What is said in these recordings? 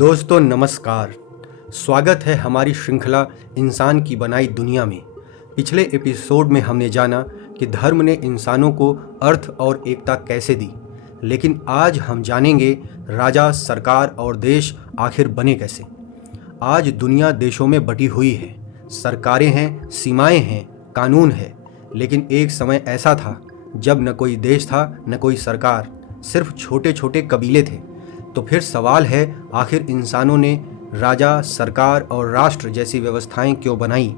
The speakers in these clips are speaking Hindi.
दोस्तों नमस्कार। स्वागत है हमारी श्रृंखला इंसान की बनाई दुनिया में। पिछले एपिसोड में हमने जाना कि धर्म ने इंसानों को अर्थ और एकता कैसे दी, लेकिन आज हम जानेंगे राजा, सरकार और देश आखिर बने कैसे। आज दुनिया देशों में बटी हुई है, सरकारें हैं, सीमाएं हैं, कानून है, लेकिन एक समय ऐसा था जब न कोई देश था न कोई सरकार, सिर्फ छोटे छोटे कबीले थे। तो फिर सवाल है, आखिर इंसानों ने राजा, सरकार और राष्ट्र जैसी व्यवस्थाएं क्यों बनाई।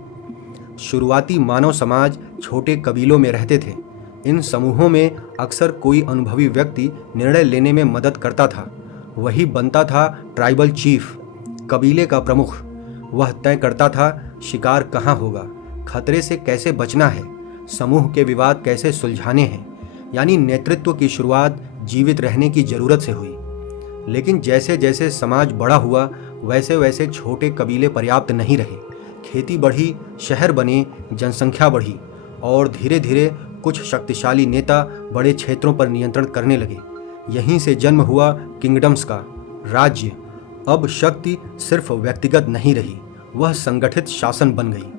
शुरुआती मानव समाज छोटे कबीलों में रहते थे। इन समूहों में अक्सर कोई अनुभवी व्यक्ति निर्णय लेने में मदद करता था। वही बनता था ट्राइबल चीफ, कबीले का प्रमुख। वह तय करता था शिकार कहाँ होगा, खतरे से कैसे बचना है, समूह के विवाद कैसे सुलझाने हैं। यानी नेतृत्व की शुरुआत जीवित रहने की जरूरत से हुई। लेकिन जैसे जैसे समाज बड़ा हुआ वैसे वैसे छोटे कबीले पर्याप्त नहीं रहे। खेती बढ़ी, शहर बने, जनसंख्या बढ़ी और धीरे धीरे कुछ शक्तिशाली नेता बड़े क्षेत्रों पर नियंत्रण करने लगे। यहीं से जन्म हुआ किंगडम्स का, राज्य। अब शक्ति सिर्फ व्यक्तिगत नहीं रही, वह संगठित शासन बन गई।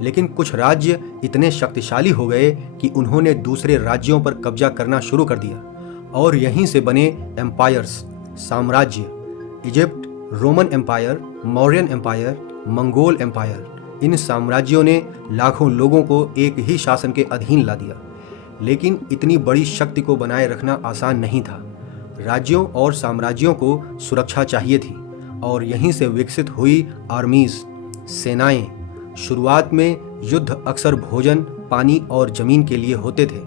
लेकिन कुछ राज्य इतने शक्तिशाली हो गए कि उन्होंने दूसरे राज्यों पर कब्जा करना शुरू कर दिया और यहीं से बने एम्पायर्स, साम्राज्य। Egypt, Roman empire, Mauryan empire, Mongol empire. इन साम्राज्यों ने लाखों लोगों को एक ही शासन के अधीन ला दिया। लेकिन इतनी बड़ी शक्ति को बनाए रखना आसान नहीं था। राज्यों और साम्राज्यों को सुरक्षा चाहिए थी और यहीं से विकसित हुई आर्मीज, सेनाएं। शुरुआत में युद्ध अक्सर भोजन, पानी और जमीन के लिए होते थे,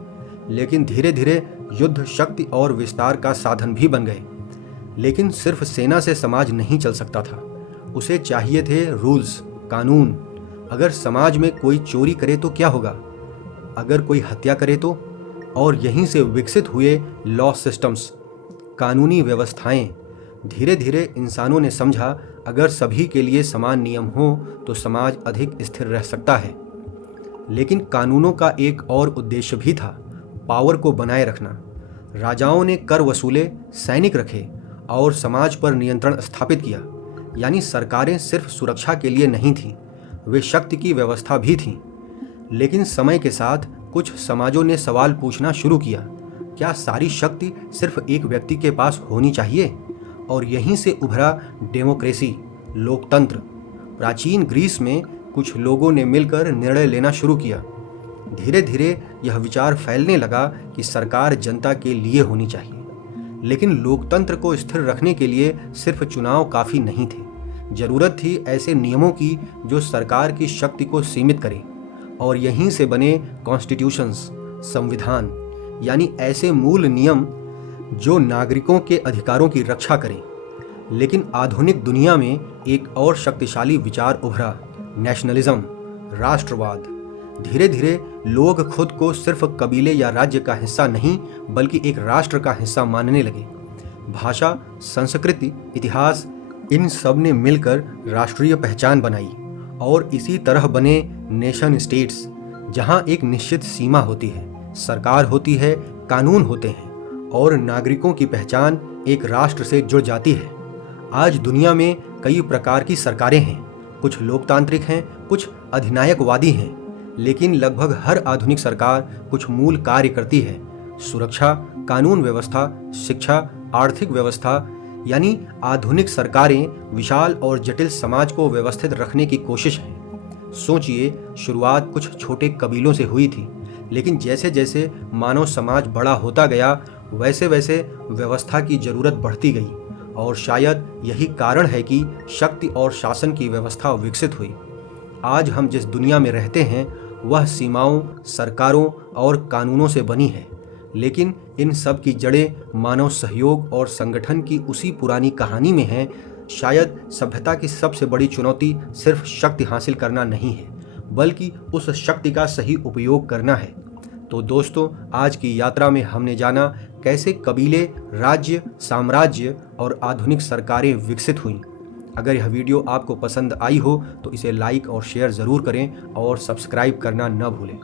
लेकिन धीरे धीरे युद्ध शक्ति और विस्तार का साधन भी बन गए। लेकिन सिर्फ सेना से समाज नहीं चल सकता था, उसे चाहिए थे रूल्स, कानून। अगर समाज में कोई चोरी करे तो क्या होगा, अगर कोई हत्या करे तो। और यहीं से विकसित हुए लॉ सिस्टम्स, कानूनी व्यवस्थाएं। धीरे धीरे इंसानों ने समझा, अगर सभी के लिए समान नियम हो तो समाज अधिक स्थिर रह सकता है। लेकिन कानूनों का एक और उद्देश्य भी था, पावर को बनाए रखना। राजाओं ने कर वसूले, सैनिक रखे और समाज पर नियंत्रण स्थापित किया। यानी सरकारें सिर्फ सुरक्षा के लिए नहीं थीं, वे शक्ति की व्यवस्था भी थीं। लेकिन समय के साथ कुछ समाजों ने सवाल पूछना शुरू किया, क्या सारी शक्ति सिर्फ एक व्यक्ति के पास होनी चाहिए। और यहीं से उभरा डेमोक्रेसी, लोकतंत्र। प्राचीन ग्रीस में कुछ लोगों ने मिलकर निर्णय लेना शुरू किया। धीरे धीरे यह विचार फैलने लगा कि सरकार जनता के लिए होनी चाहिए। लेकिन लोकतंत्र को स्थिर रखने के लिए सिर्फ चुनाव काफ़ी नहीं थे। जरूरत थी ऐसे नियमों की जो सरकार की शक्ति को सीमित करें। और यहीं से बने कॉन्स्टिट्यूशंस, संविधान। यानी ऐसे मूल नियम जो नागरिकों के अधिकारों की रक्षा करें। लेकिन आधुनिक दुनिया में एक और शक्तिशाली विचार उभरा, नेशनलिज्म, राष्ट्रवाद। धीरे धीरे लोग खुद को सिर्फ कबीले या राज्य का हिस्सा नहीं बल्कि एक राष्ट्र का हिस्सा मानने लगे। भाषा, संस्कृति, इतिहास, इन सब ने मिलकर राष्ट्रीय पहचान बनाई। और इसी तरह बने नेशन स्टेट्स, जहां एक निश्चित सीमा होती है, सरकार होती है, कानून होते हैं और नागरिकों की पहचान एक राष्ट्र से जुड़ जाती है। आज दुनिया में कई प्रकार की सरकारें हैं, कुछ लोकतांत्रिक हैं, कुछ अधिनायकवादी हैं। लेकिन लगभग हर आधुनिक सरकार कुछ मूल कार्य करती है, सुरक्षा, कानून व्यवस्था, शिक्षा, आर्थिक व्यवस्था। यानी आधुनिक सरकारें विशाल और जटिल समाज को व्यवस्थित रखने की कोशिश है। सोचिए, शुरुआत कुछ छोटे कबीलों से हुई थी, लेकिन जैसे जैसे मानव समाज बड़ा होता गया वैसे वैसे व्यवस्था की जरूरत बढ़ती गई। और शायद यही कारण है कि शक्ति और शासन की व्यवस्था विकसित हुई। आज हम जिस दुनिया में रहते हैं वह सीमाओं, सरकारों और कानूनों से बनी है। लेकिन इन सब की जड़ें मानव सहयोग और संगठन की उसी पुरानी कहानी में हैं। शायद सभ्यता की सबसे बड़ी चुनौती सिर्फ शक्ति हासिल करना नहीं है, बल्कि उस शक्ति का सही उपयोग करना है। तो दोस्तों, आज की यात्रा में हमने जाना कैसे कबीले, राज्य, साम्राज्य और आधुनिक सरकारें विकसित हुईं। अगर यह वीडियो आपको पसंद आई हो तो इसे लाइक और शेयर ज़रूर करें और सब्सक्राइब करना न भूलें।